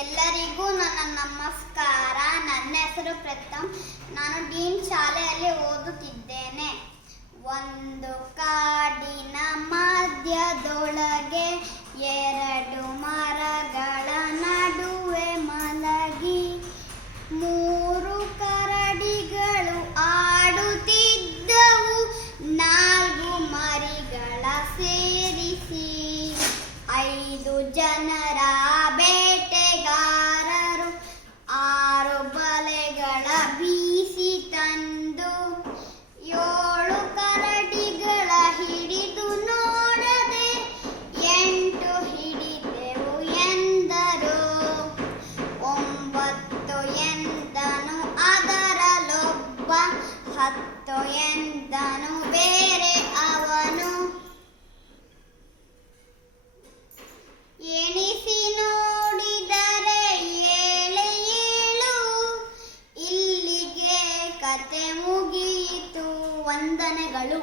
ಎಲ್ಲರಿಗೂ ನನ್ನ ನಮಸ್ಕಾರ. ನನ್ನ ಹೆಸರು ಪ್ರಥಮ್. ನಾನು ಡೀನ್ ಶಾಲೆಯಲ್ಲಿ ಓದುತ್ತಿದ್ದೇನೆ. ಒಂದು ಕಾಡಿನ ಮಧ್ಯದೊಳಗೆ ಎರಡು ಮರಗಳ ನಡುವೆ ಮಲಗಿ ಮೂರು ಕರಡಿಗಳು ಆಡುತ್ತಿದ್ದವು. ನಾಲ್ಕು ಮರಿಗಳ ಸೇರಿಸಿ 5 ಜನರ ಬೇಟೆಗಾರರು 6 ಬಲೆಗಳ ಬೀಸಿ ತಂದು 7 ಕರಡಿಗಳ ಹಿಡಿದು ನೋಡದೆ 8 ಹಿಡಿದೆವು ಎಂದರು. 9 ಎಂದನು ಅದರಲ್ಲೊಬ್ಬ, 10 ಎಂದನು ಬೇರೆ ಅವನು. ಎಣಿಸಿ ನೋಡಿದರೆ 7 ಇಲ್ಲಿಗೆ ಕತೆ ಮುಗಿಯಿತು. ವಂದನೆಗಳು.